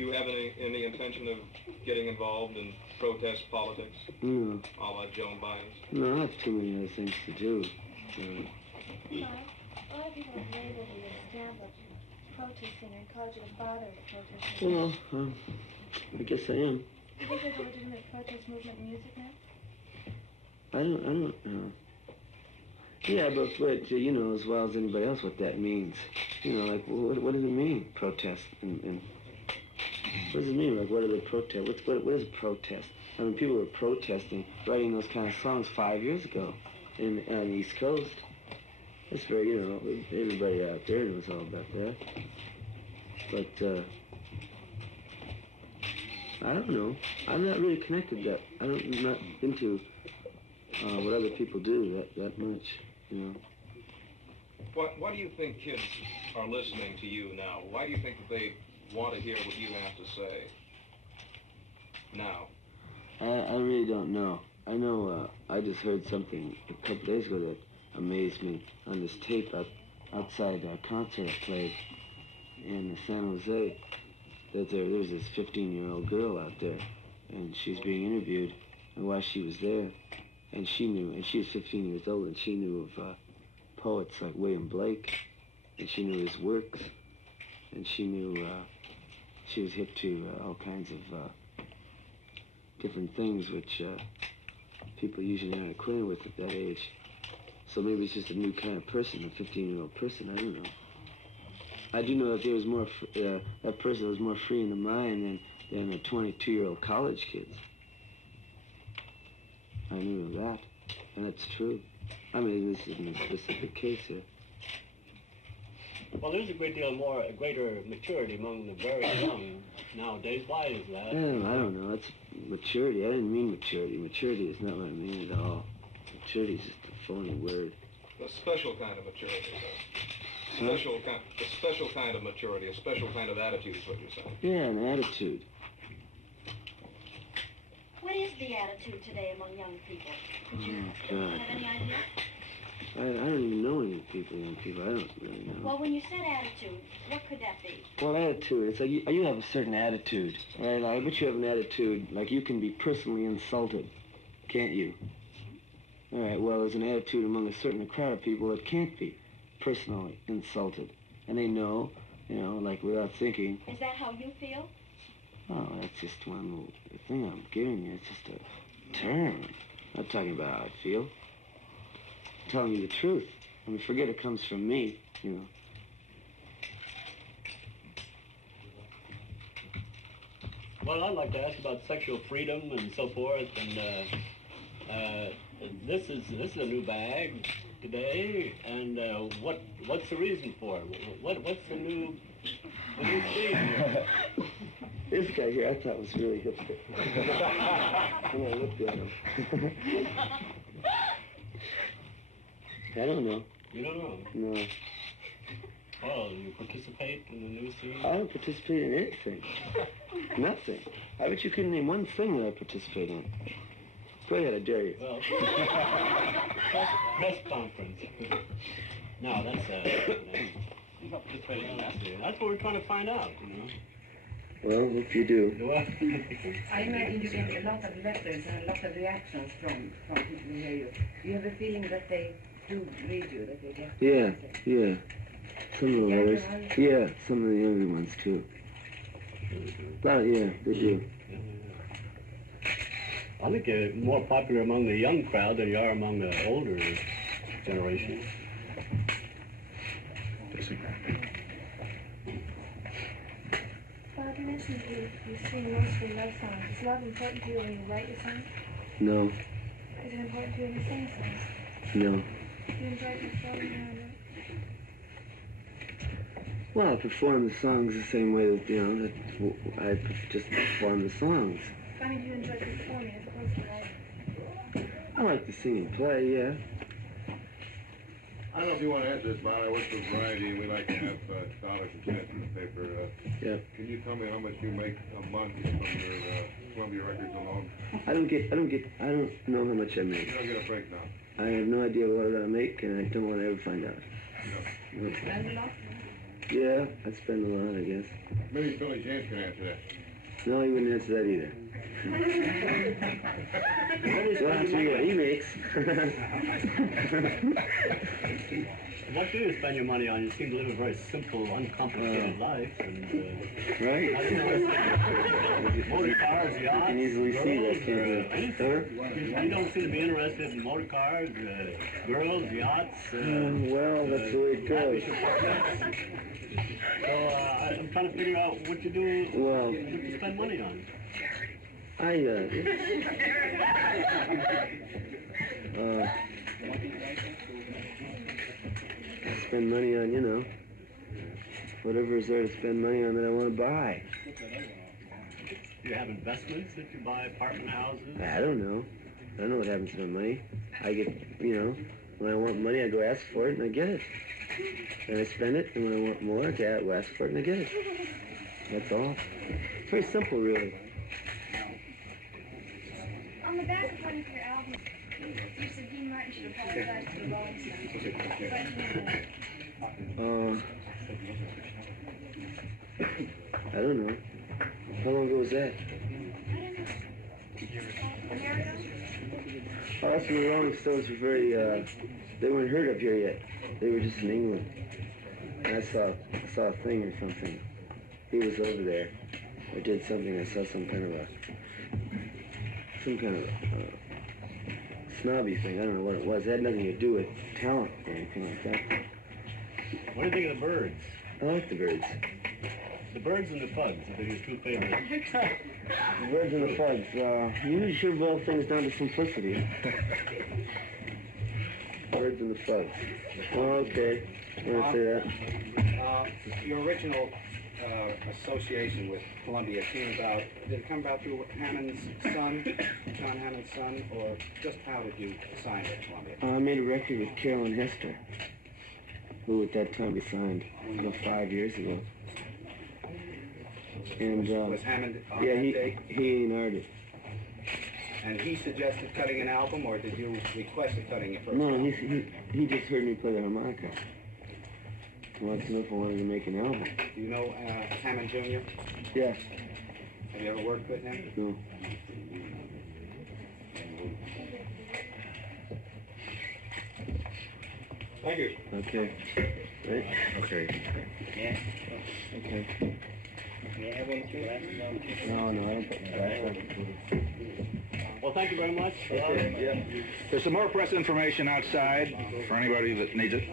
Do you have any intention of getting involved in protest politics? No. A la Joan Bynes? No, I have too many other things to do. No, a lot of people have labeled you as stamp of protesting and called you the father of protesting. Well, I guess I am. Do you think there's a legitimate protest movement in music now? I don't know. Yeah, but you know as well as anybody else what that means. You know, like, what does it mean, protest? And what does it mean? Like, what are the protests? What is a protest? I mean, people were protesting, writing those kind of songs 5 years ago on the East Coast. It's very, you know, everybody out there knows all about that. But, I don't know. I'm not really connected that. I'm not into what other people do that much, you know. Why do you think kids are listening to you now? Why do you think that they want to hear what you have to say now? I really don't know. I know I just heard something a couple days ago that amazed me on this tape outside a concert I played in San Jose. That there was this 15-year-old girl out there, and she's being interviewed, and why she was there, and she knew, and she was 15 years old, and she knew of poets like William Blake, and she knew his works, and she knew she was hip to all kinds of different things which people usually aren't acquainted with at that age. So maybe it's just a new kind of person, a 15-year-old person, I don't know. I do know that there was more, that person was more free in the mind than the 22-year-old college kids. I knew of that, and that's true. I mean, this isn't a specific case here. Well, there's a greater maturity among the very young nowadays. Why is that? I don't know. That's maturity. I didn't mean maturity. Maturity is not what I mean at all. Maturity is just a phony word. A special kind of maturity, though. A special kind of maturity, a special kind of attitude is what you're saying. Yeah, an attitude. What is the attitude today among young people? Could you have any idea? I don't even know any people, young people. I don't really know. Well, when you said attitude, what could that be? Well, attitude, it's like you have a certain attitude, right? I bet you have an attitude, like you can be personally insulted, can't you? All right, well, there's an attitude among a certain crowd of people that can't be personally insulted. And they know, you know, like without thinking. Is that how you feel? Oh, that's just one little thing I'm giving you. It's just a term. I'm not talking about how I feel. I'm telling you the truth. I mean, forget it comes from me, you know. Well, I'd like to ask about sexual freedom and so forth. And this is a new bag today. And what's the reason for it? What's the new theme here? This guy here, I thought was really hipster. When I looked at him. I don't know. You don't know? No. Oh, you participate in the new scene? I don't participate in anything. Nothing. I bet you couldn't name one thing that I participate in. Go ahead, I dare you. Well, press conference. No, that's you're not participating in that. That's what we're trying to find out, you know. Well, if you do. I imagine you get a lot of letters and a lot of reactions from people who hear you. Do you have a feeling that they do read you, that they get... Yeah. Some of the letters. Yeah, some of the younger ones, too. But, yeah, they do. I think you're more popular among the young crowd than you are among the older generation. Bob, you mentioned you sing mostly love songs. Is love important to you when you write your songs? No. Is it important to you when you sing songs? No. Do you enjoy performing around it? Well, I perform the songs the same way that, you know, that I just perform the songs. I mean, do you enjoy performing as opposed to writing? I like to sing and play, yeah. I don't know if you want to answer this, but I work for Variety, and we like to have dollars and cents in the paper. Yeah. Can you tell me how much you make a month from your Columbia Records alone? I don't know how much I make. You don't get a breakdown. I have no idea what I make, and I don't want to ever find out. No. Spend a lot? Yeah, I spend a lot, I guess. Maybe Billy James can answer that. No, he wouldn't answer that either. Well, I'll tell you what he makes. What do you spend your money on? You seem to live a very simple, uncomplicated life. And, Right? I don't know, motor cars, yachts, You can easily see that, girls, can't you? anything. You don't seem to be interested in motor cars, girls, yachts. Well, that's the way it goes. So I'm trying to figure out what you do, Well, what you spend money on. I spend money on, you know, whatever is there to spend money on that I want to buy. Do you have investments that you buy, apartment houses? I don't know. I don't know what happens to my money. I get, you know, when I want money, I go ask for it and I get it. And I spend it, and when I want more, I go ask for it and I get it. That's all. It's very simple, really. On the back of one of your albums, you said Dean Martin should apologize to the Rolling Stones. I don't know. How long ago was that? I don't know. A year ago? Also, the Rolling Stones were very, they weren't heard up here yet. They were just in England. And I saw a thing or something. He was over there. Or did something. I saw some kind of snobby thing. I don't know what it was. It had nothing to do with talent or anything like that. What do you think of the birds? I like the birds. The birds and the pugs, I think your two favorites. The birds and the fugs. You should boil things down to simplicity. Birds and the fugs. Oh, okay. You want to say that? Your original association with Columbia came about, did it come about through Hammond's son, John Hammond's son, or just how did you sign with Columbia? I made a record with Carolyn Hester, who at that time we signed about 5 years ago. And Was Hammond on yeah, that day? he ain't artist. And he suggested cutting an album, or did you request cutting it first? No, he just heard me play the harmonica. He wants to know if I wanted to make an album. Do you know Hammond Jr.? Yeah. Have you ever worked with him? No. Thank you. Okay. Right? Okay. Okay. May I have one too? No, I don't put my glasses on. Well, thank you very much. There's some more press information outside for anybody that needs it.